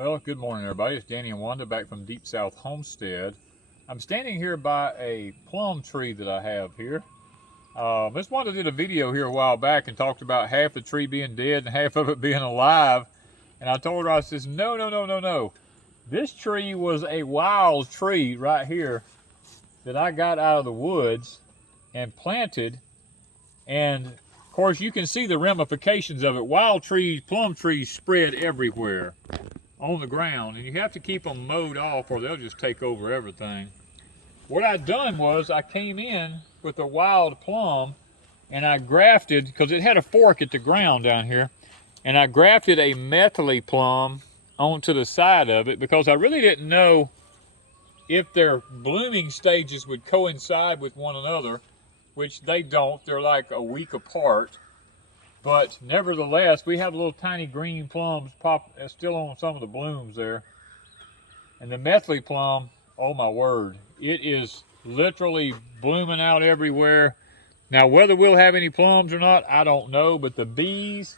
Well, good morning, everybody. It's Danny and Wanda back from Deep South Homestead. I'm standing here by a plum tree that I have here. Miss Wanda did a video here a while back and talked about half the tree being dead and half of it being alive. And I told her, I says, no. This tree was a wild tree right here that I got out of the woods and planted. And of course, you can see the ramifications of it. Wild trees, plum trees spread everywhere on the ground, and you have to keep them mowed off or they'll just take over everything. What I done was I came in with a wild plum and I grafted, because it had a fork at the ground down here, and I grafted a methyl plum onto the side of it because I really didn't know if their blooming stages would coincide with one another, which they don't. They're like a week apart. But nevertheless, we have little tiny green plums still on some of the blooms there. And the methyl plum, oh my word, it is literally blooming out everywhere. Now, whether we'll have any plums or not, I don't know, but the bees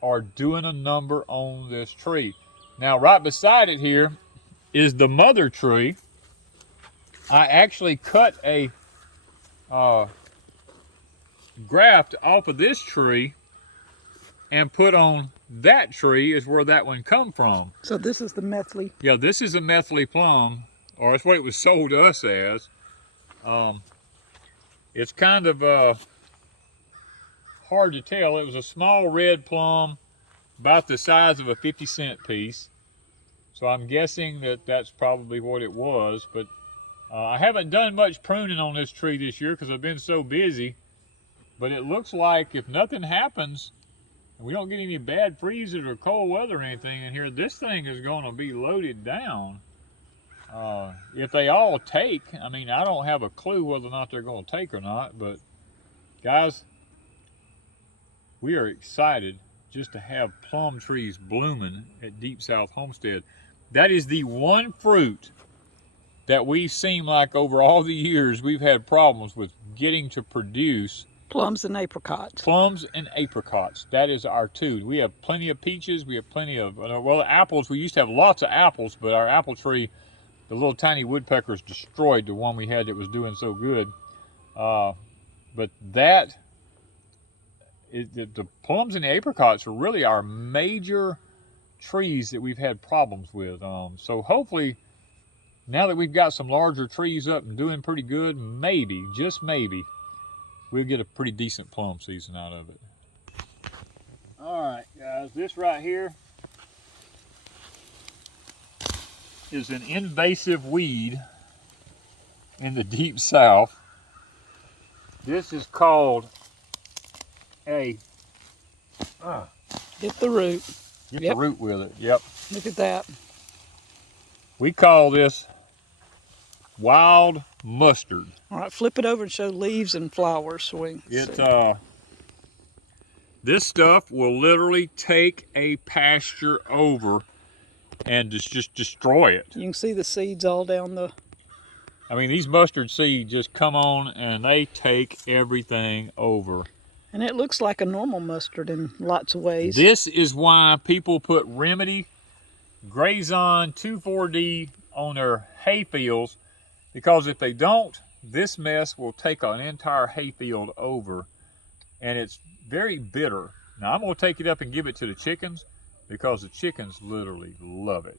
are doing a number on this tree. Now, right beside it here is the mother tree. I actually cut a graft off of this tree and put on that tree is where that one come from. So this is the methyl? Yeah, this is a methyl plum, or that's what it was sold to us as. It's kind of hard to tell. It was a small red plum, about the size of a 50-cent piece. So I'm guessing that that's probably what it was, but I haven't done much pruning on this tree this year because I've been so busy. But it looks like if nothing happens, and we don't get any bad freezes or cold weather or anything in here, this thing is going to be loaded down. If they all take, I mean, I don't have a clue whether or not they're going to take or not, but guys, we are excited just to have plum trees blooming at Deep South Homestead. That is the one fruit that we've seen like over all the years we've had problems with getting to produce. Plums and apricots. Plums and apricots. That is our two. We have plenty of peaches. We have plenty of, well, apples. We used to have lots of apples, but our apple tree, the little tiny woodpeckers destroyed the one we had that was doing so good. But the plums and the apricots are really our major trees that we've had problems with. So hopefully, now that we've got some larger trees up and doing pretty good, maybe, just maybe, we'll get a pretty decent plum season out of it. All right, guys, this right here is an invasive weed in the Deep South. This is called a... Get the root. Get the root with it, yep. Look at that. We call this wild mustard. All right, flip it over and show leaves and flowers so we can see. This stuff will literally take a pasture over and just destroy it. You can see the seeds all down the... I mean, these mustard seeds just come on and they take everything over. And it looks like a normal mustard in lots of ways. This is why people put Remedy Grazon 2,4-D on their hay fields, because if they don't, this mess will take an entire hayfield over, and it's very bitter. Now I'm going to take it up and give it to the chickens because the chickens literally love it.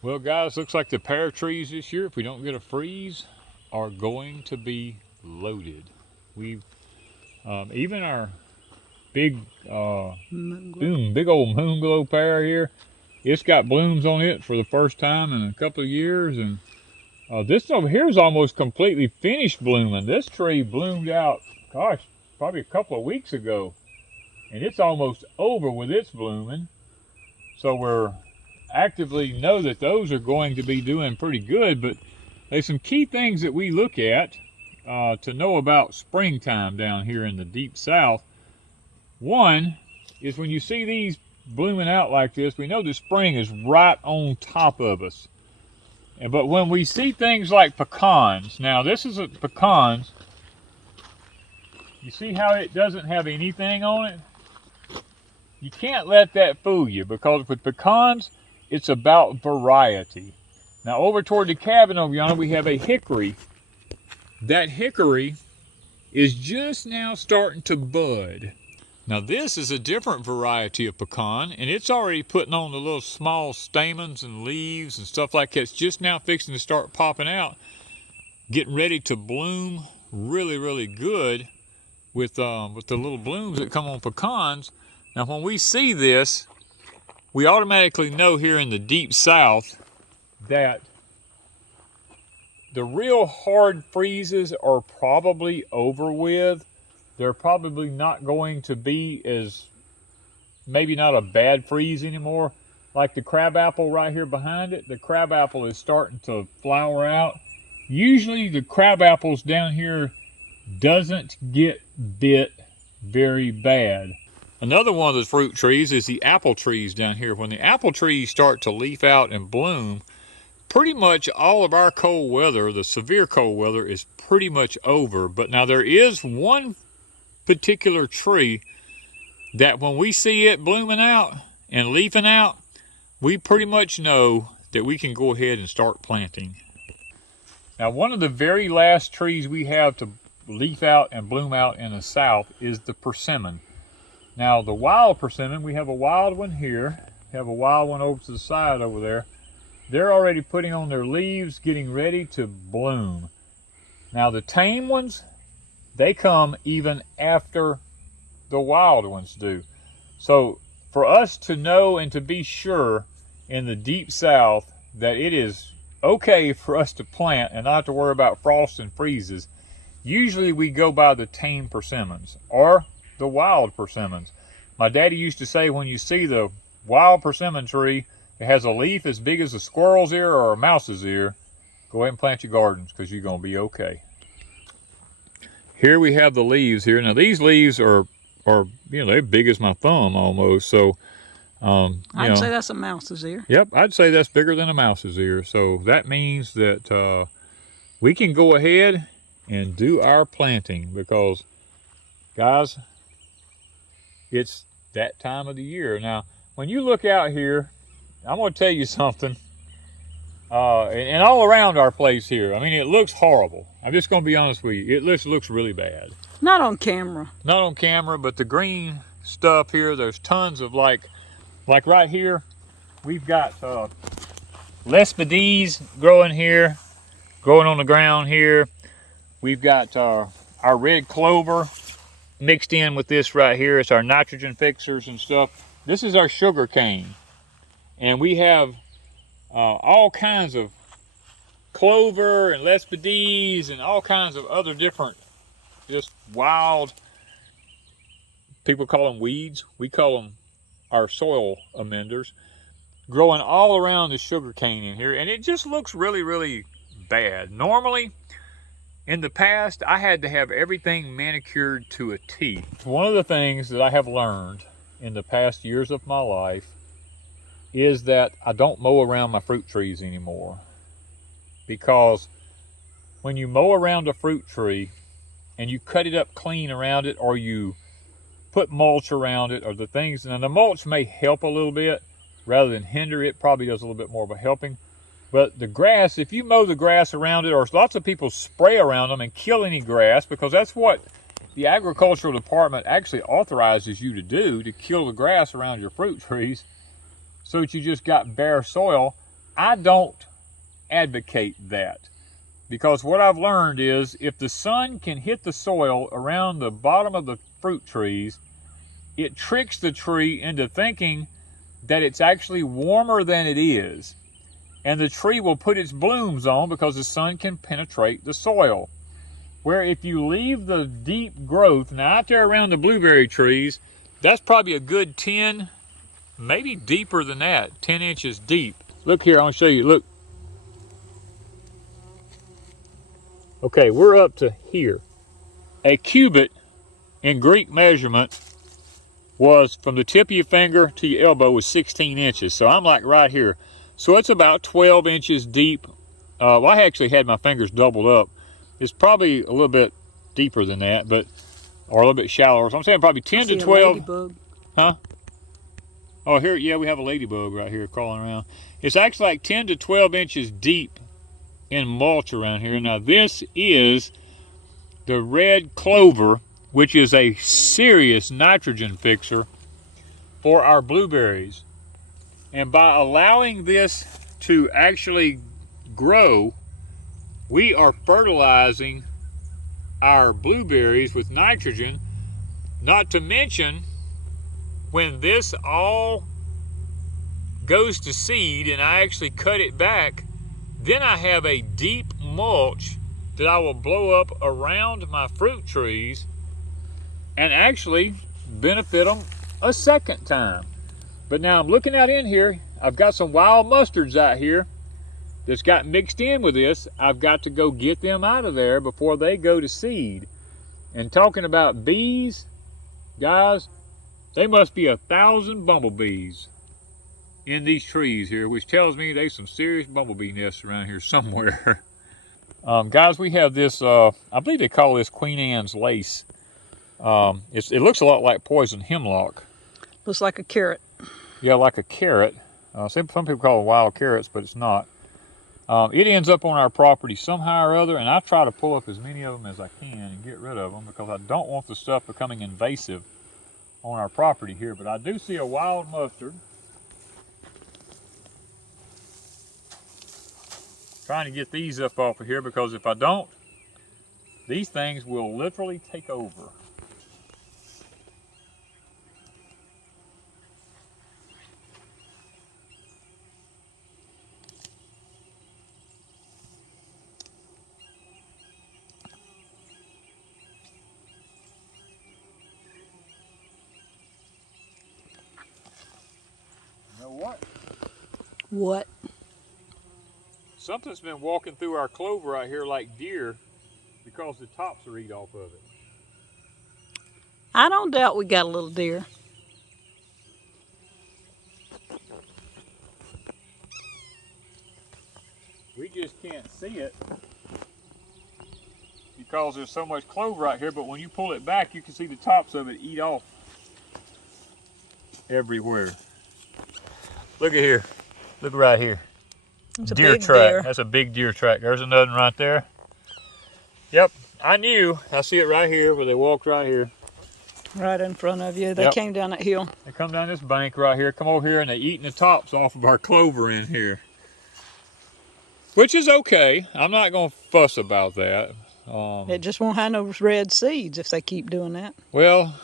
Well, guys, looks like the pear trees this year, if we don't get a freeze, are going to be loaded. We've even our big big old moon glow pear here, it's got blooms on it for the first time in a couple of years. And this over here is almost completely finished blooming. This tree bloomed out, gosh, probably a couple of weeks ago, and it's almost over with its blooming. So we're actively know that those are going to be doing pretty good. But there's some key things that we look at to know about springtime down here in the deep south. One is when you see these blooming out like this, we know the spring is right on top of us. But when we see things like pecans, now this is a pecans, you see how it doesn't have anything on it? You can't let that fool you, because with pecans, it's about variety. Now over toward the cabin over yonder, we have a hickory. That hickory is just now starting to bud. Now this is a different variety of pecan, and it's already putting on the little small stamens and leaves and stuff like that. It's just now fixing to start popping out, getting ready to bloom really, really good with the little blooms that come on pecans. Now when we see this, we automatically know here in the deep south that the real hard freezes are probably over with. They're probably not going to be as, maybe not a bad freeze anymore. Like the crabapple right here behind it, the crabapple is starting to flower out. Usually the crabapples down here doesn't get bit very bad. Another one of those fruit trees is the apple trees down here. When the apple trees start to leaf out and bloom, pretty much all of our cold weather, the severe cold weather, is pretty much over. But now there is one particular tree that when we see it blooming out and leafing out, we pretty much know that we can go ahead and start planting. Now one of the very last trees we have to leaf out and bloom out in the south is the persimmon. Now the wild persimmon, we have a wild one here, we have a wild one over to the side over there. They're already putting on their leaves, getting ready to bloom. Now the tame ones, they come even after the wild ones do. So for us to know and to be sure in the deep south that it is okay for us to plant and not to worry about frost and freezes, usually we go by the tame persimmons or the wild persimmons. My daddy used to say, when you see the wild persimmon tree that has a leaf as big as a squirrel's ear or a mouse's ear, go ahead and plant your gardens, because you're going to be okay. Here we have the leaves here. Now these leaves are they're big as my thumb almost. So I'd say that's a mouse's ear. Yep, I'd say that's bigger than a mouse's ear. So that means that we can go ahead and do our planting, because guys, it's that time of the year. Now when you look out here, I'm going to tell you something. And all around our place here, I mean, it looks horrible. I'm just going to be honest with you. It looks really bad. Not on camera. Not on camera, but the green stuff here, there's tons of like right here, we've got Lespedeze growing here, growing on the ground here. We've got our red clover mixed in with this right here. It's our nitrogen fixers and stuff. This is our sugar cane. And we have all kinds of clover and Lespedeze and all kinds of other different, just wild, people call them weeds. We call them our soil amenders, growing all around the sugar cane in here. And it just looks really, really bad. Normally, in the past, I had to have everything manicured to a T. One of the things that I have learned in the past years of my life is that I don't mow around my fruit trees anymore. Because when you mow around a fruit tree and you cut it up clean around it, or you put mulch around it, or the things, and the mulch may help a little bit rather than hinder it, probably does a little bit more of a helping. But the grass, if you mow the grass around it, or lots of people spray around them and kill any grass, because that's what the agricultural department actually authorizes you to do, to kill the grass around your fruit trees, so that you just got bare soil. I don't advocate that. because what I've learned is if the sun can hit the soil around the bottom of the fruit trees, it tricks the tree into thinking that it's actually warmer than it is. And the tree will put its blooms on because the sun can penetrate the soil. Where if you leave the deep growth, now out there around the blueberry trees, that's probably a good 10, maybe deeper than that, 10 inches deep. Look here, I'll show you, look. Okay, we're up to here. A cubit in Greek measurement was from the tip of your finger to your elbow was 16 inches. So I'm like right here. So it's about 12 inches deep. Well, I actually had my fingers doubled up. It's probably a little bit deeper than that, but or a little bit shallower. So I'm saying probably 10 to 12. Ladybug. Huh? Oh, here, yeah, we have a ladybug right here crawling around. It's actually like 10 to 12 inches deep in mulch around here. Now this is the red clover, which is a serious nitrogen fixer for our blueberries. And by allowing this to actually grow, we are fertilizing our blueberries with nitrogen. Not to mention, when this all goes to seed and I actually cut it back, then I have a deep mulch that I will blow up around my fruit trees and actually benefit them a second time. But now I'm looking out in here, I've got some wild mustards out here that's got mixed in with this. I've got to go get them out of there before they go to seed. And talking about bees, guys, they must be 1,000 bumblebees in these trees here, which tells me there's some serious bumblebee nests around here somewhere. Guys, we have this, I believe they call this Queen Anne's lace. It looks a lot like poison hemlock. Looks like a carrot. Yeah, like a carrot. Some people call it wild carrots, but it's not. It ends up on our property somehow or other, and I try to pull up as many of them as I can and get rid of them because I don't want the stuff becoming invasive on our property here. But I do see a wild mustard. Trying to get these up off of here because if I don't, these things will literally take over. You know what? What? Something's been walking through our clover out here like deer because the tops are eat off of it. I don't doubt we got a little deer. We just can't see it because there's so much clover out here, but when you pull it back, you can see the tops of it eat off everywhere. Look at here. Look right here. It's a Deer big track. deer. That's a big deer track. There's another one right there. Yep, I knew. I see it right here where they walked right here. Right in front of you. They Yep. came down that hill. They come down this bank right here, come over here, and they're eating the tops off of our clover in here. Which is okay. I'm not going to fuss about that. It just won't have no red seeds if they keep doing that. Well,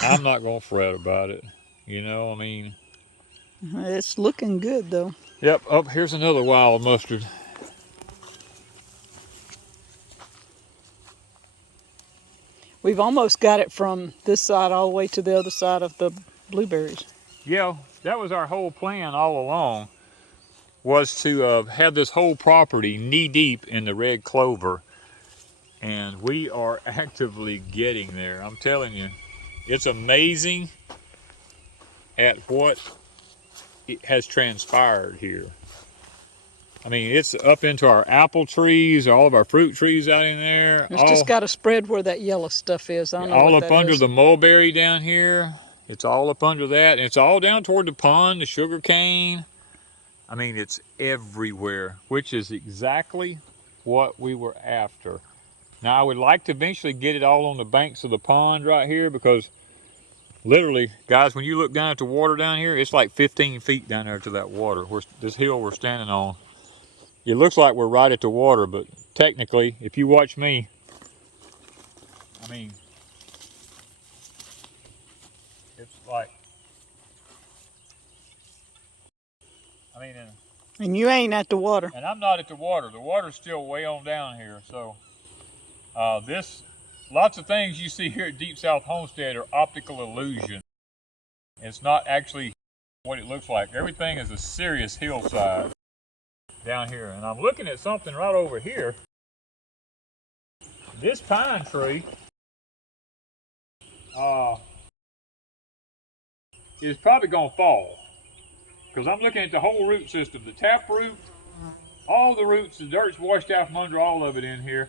I'm not going to fret about it. You know, I mean. It's looking good, though. Yep, oh, here's another wild mustard. We've almost got it from this side all the way to the other side of the blueberries. Yeah, that was our whole plan all along, was to have this whole property knee-deep in the red clover. And we are actively getting there. I'm telling you, it's amazing at what it has transpired here. I mean, it's up into our apple trees, all of our fruit trees out in there. It's just got to spread where that yellow stuff is. I don't know all what up that under is. the mulberry down here. It's all up under that. And it's all down toward the pond, the sugar cane. I mean, it's everywhere, which is exactly what we were after. Now, I would like to eventually get it all on the banks of the pond right here because literally, guys, when you look down at the water down here, it's like 15 feet down there to that water, this hill we're standing on. it looks like we're right at the water, but technically, if you watch me, I mean, it's like, and you ain't at the water. And I'm not at the water. The water's still way on down here. So lots of things you see here at Deep South Homestead are optical illusion. It's not actually what it looks like. Everything is a serious hillside down here. And I'm looking at something right over here. This pine tree is probably going to fall. Because I'm looking at the whole root system, the tap root, all the roots, the dirt's washed out from under all of it in here.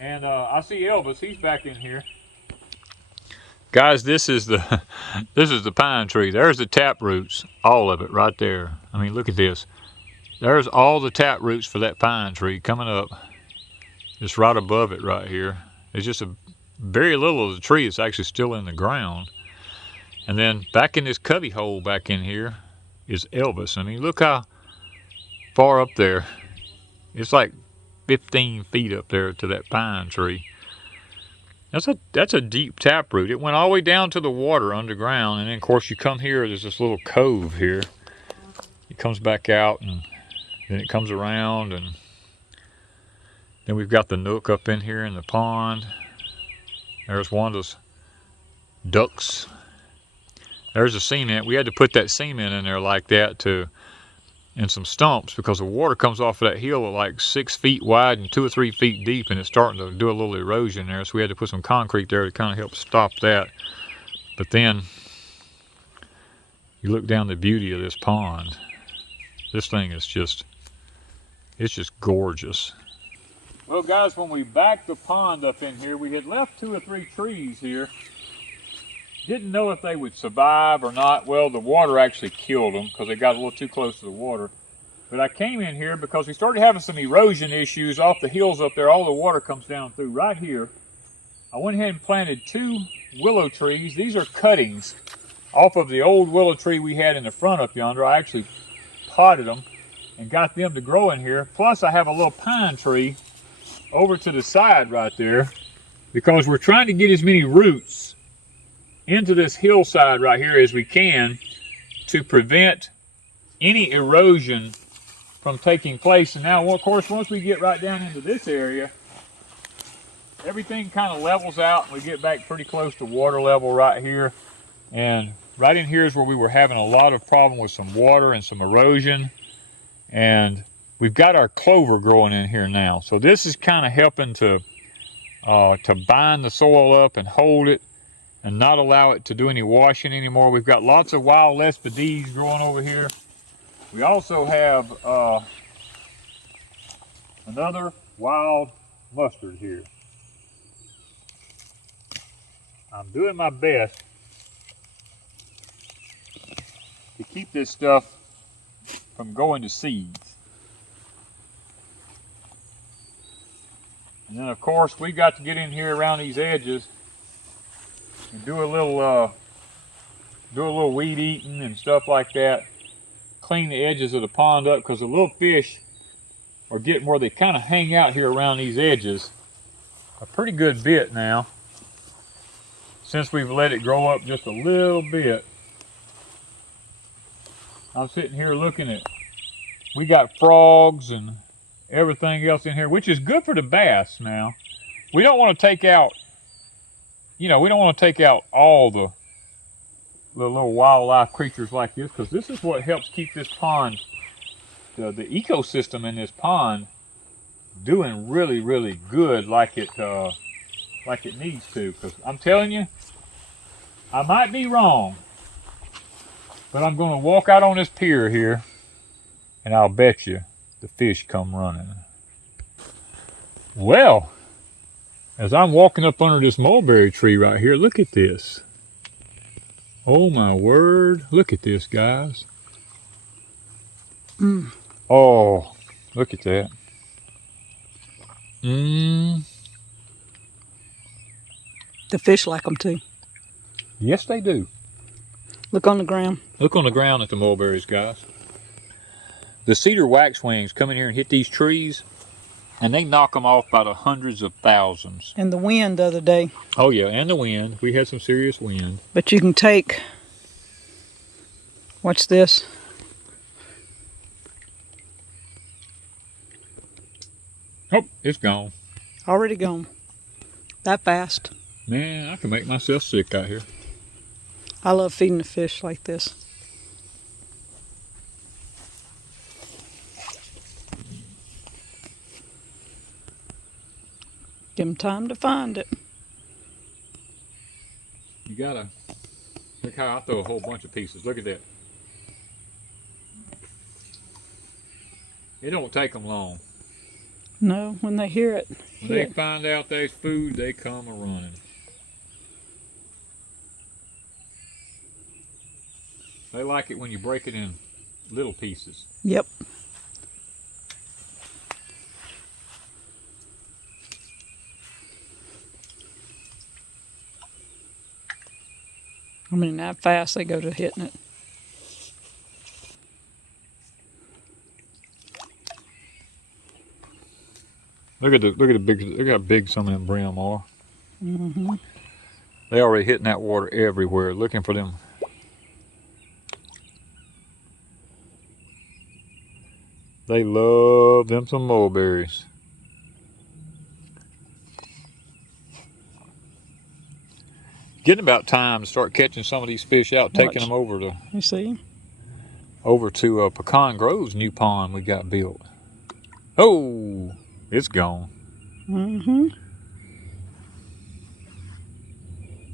And I see Elvis, he's back in here. Guys, this is the pine tree. There's the tap roots, all of it right there. I mean, look at this. There's all the tap roots for that pine tree coming up. Just right above it right here. There's just very little of the tree is actually still in the ground. And then back in this cubby hole back in here is Elvis. I mean, look how far up there. It's like 15 feet up there to that pine tree. That's a deep tap root. It went all the way down to the water underground, and then of course you come here, there's this little cove here. It comes back out, and then it comes around, and then we've got the nook up in here in the pond. There's Wanda's ducks. There's the cement. We had to put that cement in there like that and some stumps, because the water comes off of that hill at like 6 feet wide and 2 or 3 feet deep, and it's starting to do a little erosion there. So we had to put some concrete there to kind of help stop that. But then you look down the beauty of this pond. This thing is it's just gorgeous. Well, guys, when we backed the pond up in here, we had left 2 or 3 trees here. Didn't know if they would survive or not. Well, the water actually killed them because they got a little too close to the water. But I came in here because we started having some erosion issues off the hills up there. All the water comes down through right here. I went ahead and planted 2 willow trees. These are cuttings off of the old willow tree we had in the front up yonder. I actually potted them and got them to grow in here. Plus, I have a little pine tree over to the side right there because we're trying to get as many roots into this hillside right here as we can to prevent any erosion from taking place. And now, of course, once we get right down into this area, everything kind of levels out and we get back pretty close to water level right here. And right in here is where we were having a lot of problem with some water and some erosion. And we've got our clover growing in here now. So this is kind of helping to bind the soil up and hold it and not allow it to do any washing anymore. We've got lots of wild lespedeze growing over here. We also have another wild mustard here. I'm doing my best to keep this stuff from going to seeds. And then of course we got to get in here around these edges and do a little weed eating and stuff like that. Clean the edges of the pond up because the little fish are getting where they kind of hang out here around these edges a pretty good bit now, since we've let it grow up just a little bit. I'm sitting here looking at, we got frogs and everything else in here, which is good for the bass now. We don't want to take out, we don't want to take out all the little wildlife creatures like this, because this is what helps keep this pond, the ecosystem in this pond, doing really, really good like it needs to. Because I'm telling you, I might be wrong, but I'm going to walk out on this pier here, and I'll bet you the fish come running. Well, as I'm walking up under this mulberry tree right here, look at this. Oh my word, look at this, guys. Oh, look at that. The fish like them too. Yes, they do. Look on the ground. Look on the ground at the mulberries, guys. the cedar waxwings come in here and hit these trees, and they knock them off by the hundreds of thousands. And the wind the other day. Oh yeah, and the wind. We had some serious wind. But you can take, watch this. Oh, it's gone. Already gone. That fast. Man, I can make myself sick out here. I love feeding the fish like this. Give them time to find it. You gotta, look how I throw a whole bunch of pieces. Look at that. It don't take them long. No, when they hear it. When they find out there's food, they come a-running. They like it when you break it in little pieces. Yep. I mean, that fast they go to hitting it. Look at how big some of them brim are. Mm-hmm. They already hitting that water everywhere, looking for them. They love them some mulberries. Getting about time to start catching some of these fish out, taking them over to. You see? Over to Pecan Grove's new pond we got built. Oh, it's gone. Mm-hmm.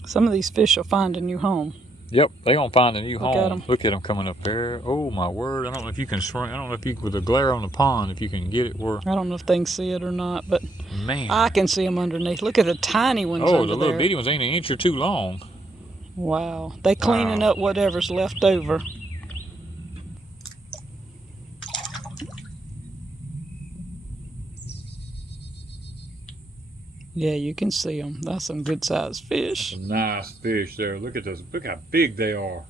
Some of these fish will find a new home. Yep, they gonna find a new Look home. Look at them coming up there. Oh my word! I don't know if you can swing. I don't know if you, with the glare on the pond, if you can get it where. I don't know if they can see it or not, but man, I can see them underneath. Look at the tiny ones under there. Oh, the little bitty ones ain't an inch or two long. Wow, they cleaning up whatever's left over. Yeah, you can see them. That's some good sized fish. Some nice fish there. Look at those. Look how big they are.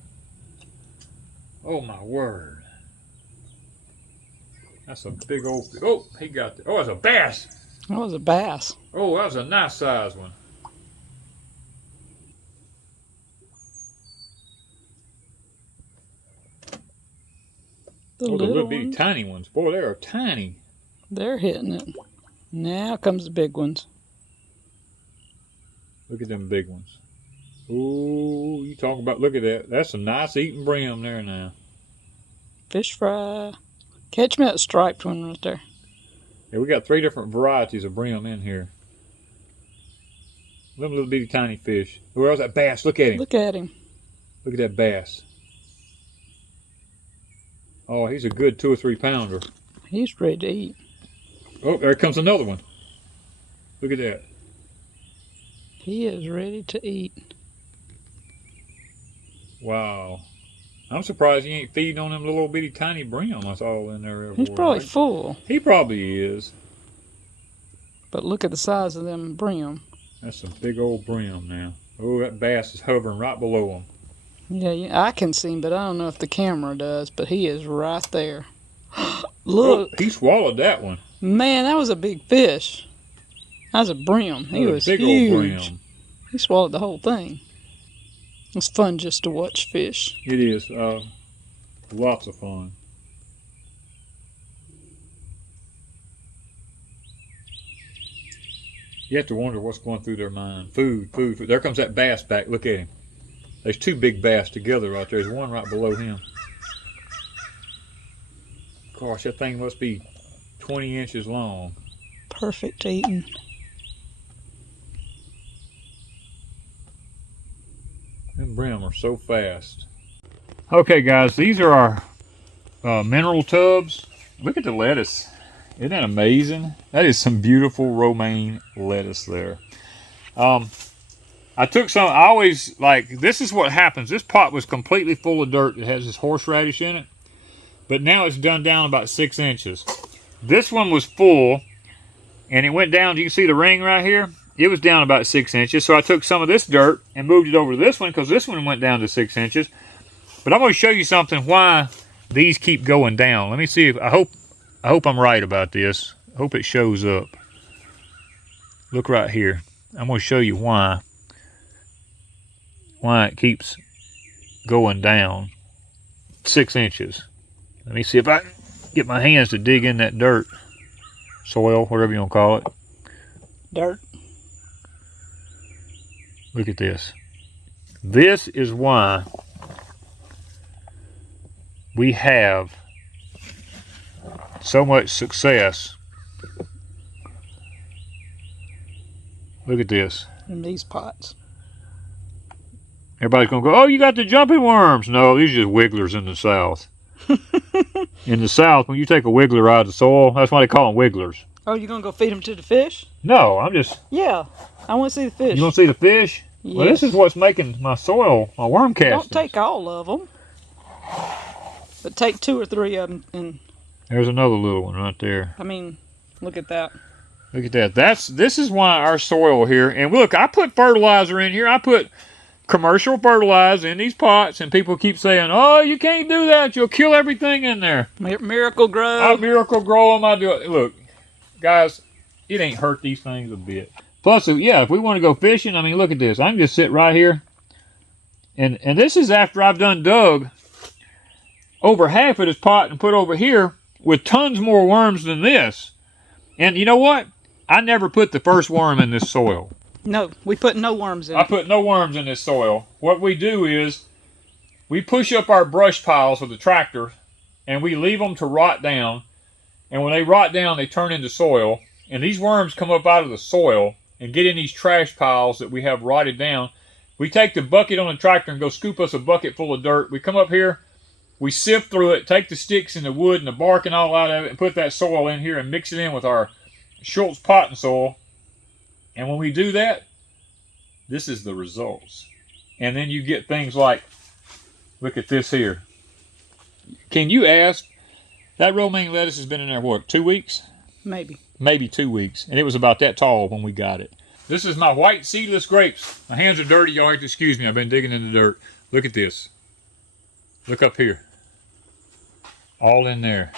Oh my word. That's a big old. Oh, he got. Oh, it's a bass. That was a bass. Oh, that was a nice size one. The little bitty tiny ones. Boy, they are tiny. They're hitting it. Now comes the big ones. Look at them big ones. Ooh, you talking about, look at that. That's a nice eating brim there now. Fish fry. Catch me that striped one right there. Yeah, we got 3 different varieties of brim in here. Them little bitty tiny fish. Where's that bass? Look at him. Look at him. Look at that bass. Oh, he's a good 2 or 3 pounder. He's ready to eat. Oh, there comes another one. Look at that. He is ready to eat. Wow. I'm surprised he ain't feeding on them little bitty tiny brim that's all in there. He's probably full. He probably is. But look at the size of them brim. That's some big old brim now. Oh, that bass is hovering right below him. Yeah, I can see him, but I don't know if the camera does, but he is right there. Look. Oh, he swallowed that one. Man, that was a big fish. That was a brim. He was big huge. Old brim. He swallowed the whole thing. It's fun just to watch fish. It is. Lots of fun. You have to wonder what's going through their mind. Food, food, food. There comes that bass back. Look at him. There's 2 big bass together right there. There's one right below him. Gosh, that thing must be 20 inches long. Perfect eating. Them brim are so fast. Okay, guys, these are our mineral tubs. Look at the lettuce. Isn't that amazing? That is some beautiful romaine lettuce there. I took some, I always, like, this is what happens. This pot was completely full of dirt. It has this horseradish in it. But now it's done down about 6 inches. This one was full, and it went down. You can see the ring right here. It was down about 6 inches. So I took some of this dirt and moved it over to this one because this one went down to 6 inches. But I'm going to show you something why these keep going down. Let me see if I hope I'm right about this. I hope it shows up. Look right here. I'm going to show you why it keeps going down 6 inches. Let me see if I can get my hands to dig in that dirt, soil, whatever you want to call it. Dirt. Look at this. This is why we have so much success. Look at this. In these pots. Everybody's going to go, oh, you got the jumping worms. No, these are just wigglers in the South. In the South, when you take a wiggler out of the soil, that's why they call them wigglers. Oh, you going to go feed them to the fish? No, I'm just... Yeah, I want to see the fish. You want to see the fish? Yes. Well, this is what's making my soil, my worm castings. Don't take all of them. But take 2 or 3 of them. And there's another little one right there. I mean, look at that. Look at that. This is why our soil here, and look, I put fertilizer in here. I put commercial fertilizer in these pots, and people keep saying, oh, you can't do that. You'll kill everything in there. Miracle Grow. I Miracle Grow them. I do it. Look, guys, it ain't hurt these things a bit. Plus, yeah, if we want to go fishing, I mean, look at this. I can just sit right here. And this is after I've done dug over half of this pot and put over here with tons more worms than this. And you know what? I never put the first worm in this soil. No, we put no worms in I put no worms in this soil. What we do is we push up our brush piles with the tractor and we leave them to rot down. And when they rot down, they turn into soil. And these worms come up out of the soil and get in these trash piles that we have rotted down. We take the bucket on the tractor and go scoop us a bucket full of dirt. We come up here, we sift through it, take the sticks and the wood and the bark and all out of it, and put that soil in here and mix it in with our Schultz potting soil. And when we do that, this is the results. And then you get things like, look at this here. Can you ask, that romaine lettuce has been in there, what, 2 weeks? Maybe. Maybe 2 weeks. And it was about that tall when we got it. This is my white seedless grapes. My hands are dirty. Y'all have to excuse me. I've been digging in the dirt. Look at this. Look up here. All in there.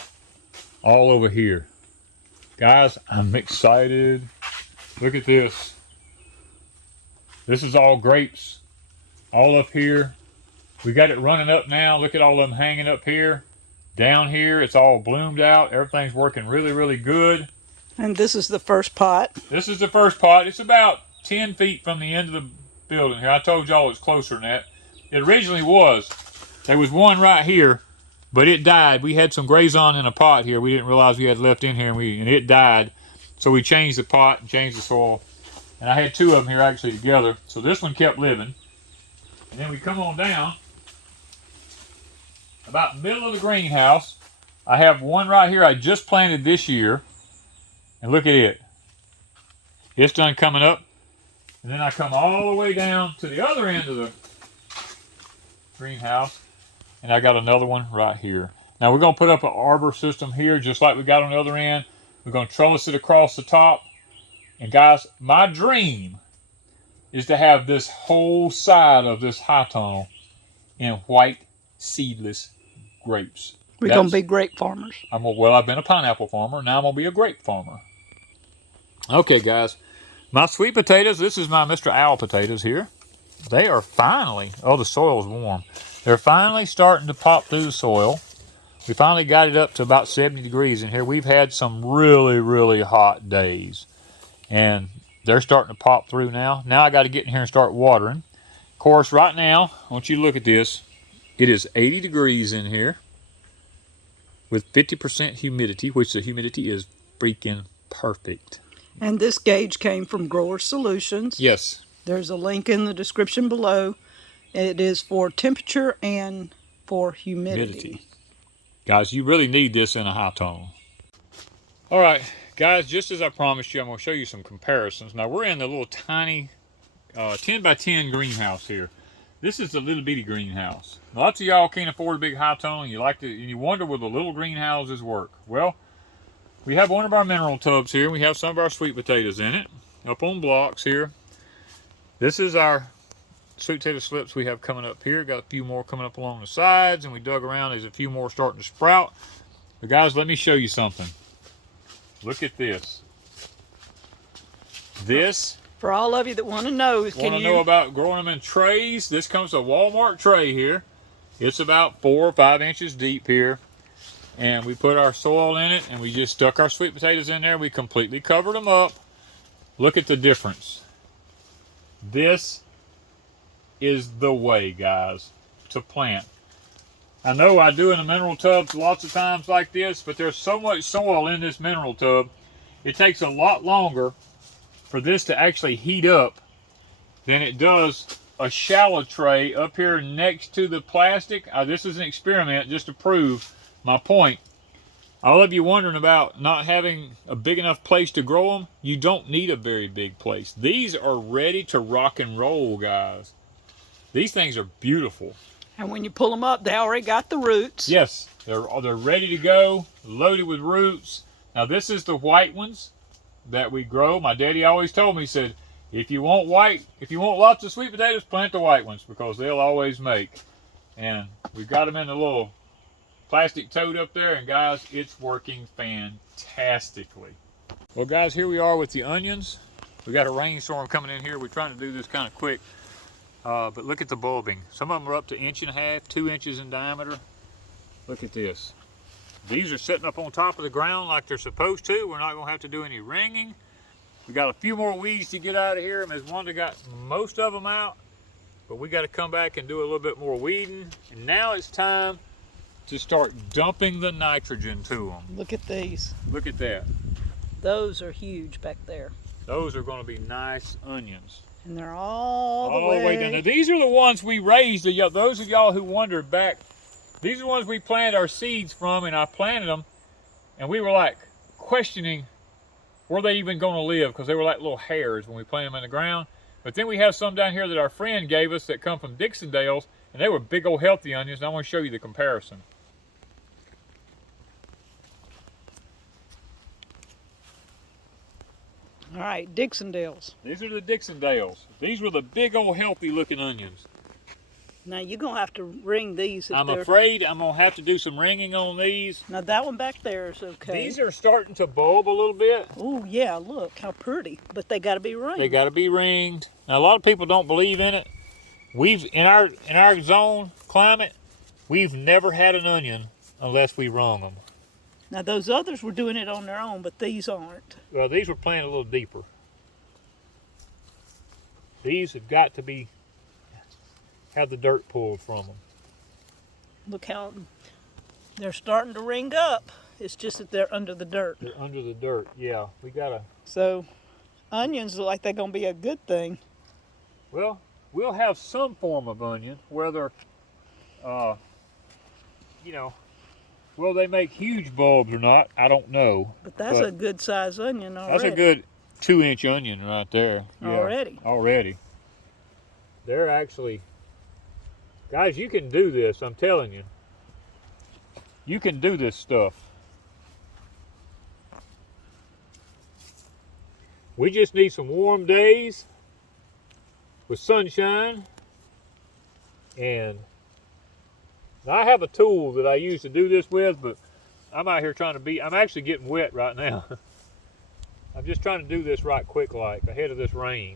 All over here. Guys, I'm excited. Look at this. This is all grapes. All up here. We got it running up now. Look at all of them hanging up here. Down here, it's all bloomed out. Everything's working really, really good. And this is the first pot. This is the first pot. It's about 10 feet from the end of the building here. I told y'all it's closer than that. It originally was. There was one right here, but it died. We had some grazon in a pot here. We didn't realize we had left in here, and it died. So we changed the pot and changed the soil. And I had 2 of them here actually together. So this one kept living. And then we come on down. About middle of the greenhouse, I have one right here I just planted this year. And look at it. It's done coming up. And then I come all the way down to the other end of the greenhouse. And I got another one right here. Now we're going to put up an arbor system here just like we got on the other end. We're going to trellis it across the top. And guys, my dream is to have this whole side of this high tunnel in white seedless grapes. We're going to be grape farmers. Well, I've been a pineapple farmer. Now I'm going to be a grape farmer. Okay, guys. My sweet potatoes, this is my Mr. Owl potatoes here. They are finally, oh, the soil's warm. They're finally starting to pop through the soil. We finally got it up to about 70 degrees in here. We've had some really, really hot days. And they're starting to pop through now. Now I got to get in here and start watering. Of course, right now, I want you to look at this. It is 80 degrees in here with 50% humidity, which the humidity is freaking perfect. And this gauge came from Grower Solutions. Yes. There's a link in the description below. It is for temperature and for humidity. Guys, you really need this in a high tunnel. All right, guys, just as I promised you, I'm going to show you some comparisons. Now, we're in the little tiny 10 by 10 greenhouse here. This is the little bitty greenhouse. Lots of y'all can't afford a big high tunnel, and you wonder will the little greenhouses work. Well, we have one of our mineral tubs here. We have some of our sweet potatoes in it, up on blocks here. This is our sweet potato slips we have coming up here. Got a few more coming up along the sides, and we dug around. There's a few more starting to sprout. But guys, let me show you something. Look at this. This, For all of you that want to know, know about growing them in trays? This comes a Walmart tray here. It's about 4 or 5 inches deep here. And we put our soil in it, and we just stuck our sweet potatoes in there. We completely covered them up. Look at the difference. This is the way, guys, to plant. I know I do in the mineral tubs lots of times like this, but there's so much soil in this mineral tub, it takes a lot longer for this to actually heat up than it does a shallow tray up here next to the plastic. This is an experiment just to prove my point. All of you wondering about not having a big enough place to grow them, you don't need a very big place. These are ready to rock and roll, guys. These things are beautiful. And when you pull them up, they already got the roots. Yes, they're ready to go, loaded with roots. Now this is the white ones that we grow. My daddy always told me, he said, if you want lots of sweet potatoes, plant the white ones because they'll always make. And we've got them in the little plastic tote up there, and guys, it's working fantastically. Well guys, here we are with the onions. We got a rainstorm coming in here. We're trying to do this kind of quick. But look at the bulbing. Some of them are up to 1.5 inches, 2 inches in diameter. Look at this. These are sitting up on top of the ground like they're supposed to. We're not going to have to do any ringing. We got a few more weeds to get out of here. Ms. Wanda got most of them out, but we got to come back and do a little bit more weeding. And now it's time to start dumping the nitrogen to them. Look at these. Look at that. Those are huge back there. Those are going to be nice onions. And they're all the way down. Now, these are the ones we raised. Those of y'all who wondered back, these are the ones we planted our seeds from, and I planted them, and we were like questioning, were they even going to live? Because they were like little hairs when we planted them in the ground. But then we have some down here that our friend gave us that come from Dixondale's, and they were big old healthy onions, and I want to show you the comparison. All right, Dixondale's. These are the Dixondale's. These were the big old healthy looking onions. Now you're going to have to ring these. I'm afraid I'm going to have to do some ringing on these. Now that one back there is okay. These are starting to bulb a little bit. Oh yeah, look how pretty. But they got to be ringed. They got to be ringed. Now a lot of people don't believe in it. We've in our zone climate, we've never had an onion unless we rung them. Now those others were doing it on their own, but these aren't. Well, these were planted a little deeper. These have got to have the dirt pulled from them. Look how they're starting to ring up. It's just that they're under the dirt. They're under the dirt, yeah. We gotta. So onions look like they're gonna be a good thing. Well, we'll have some form of onion, whether, will they make huge bulbs or not? I don't know. But that's a good size onion already. That's a good 2-inch onion right there. Yeah, already. They're actually, guys, you can do this, I'm telling you. You can do this stuff. We just need some warm days with sunshine, and I have a tool that I use to do this with, but I'm out here I'm actually getting wet right now. I'm just trying to do this right quick like, ahead of this rain.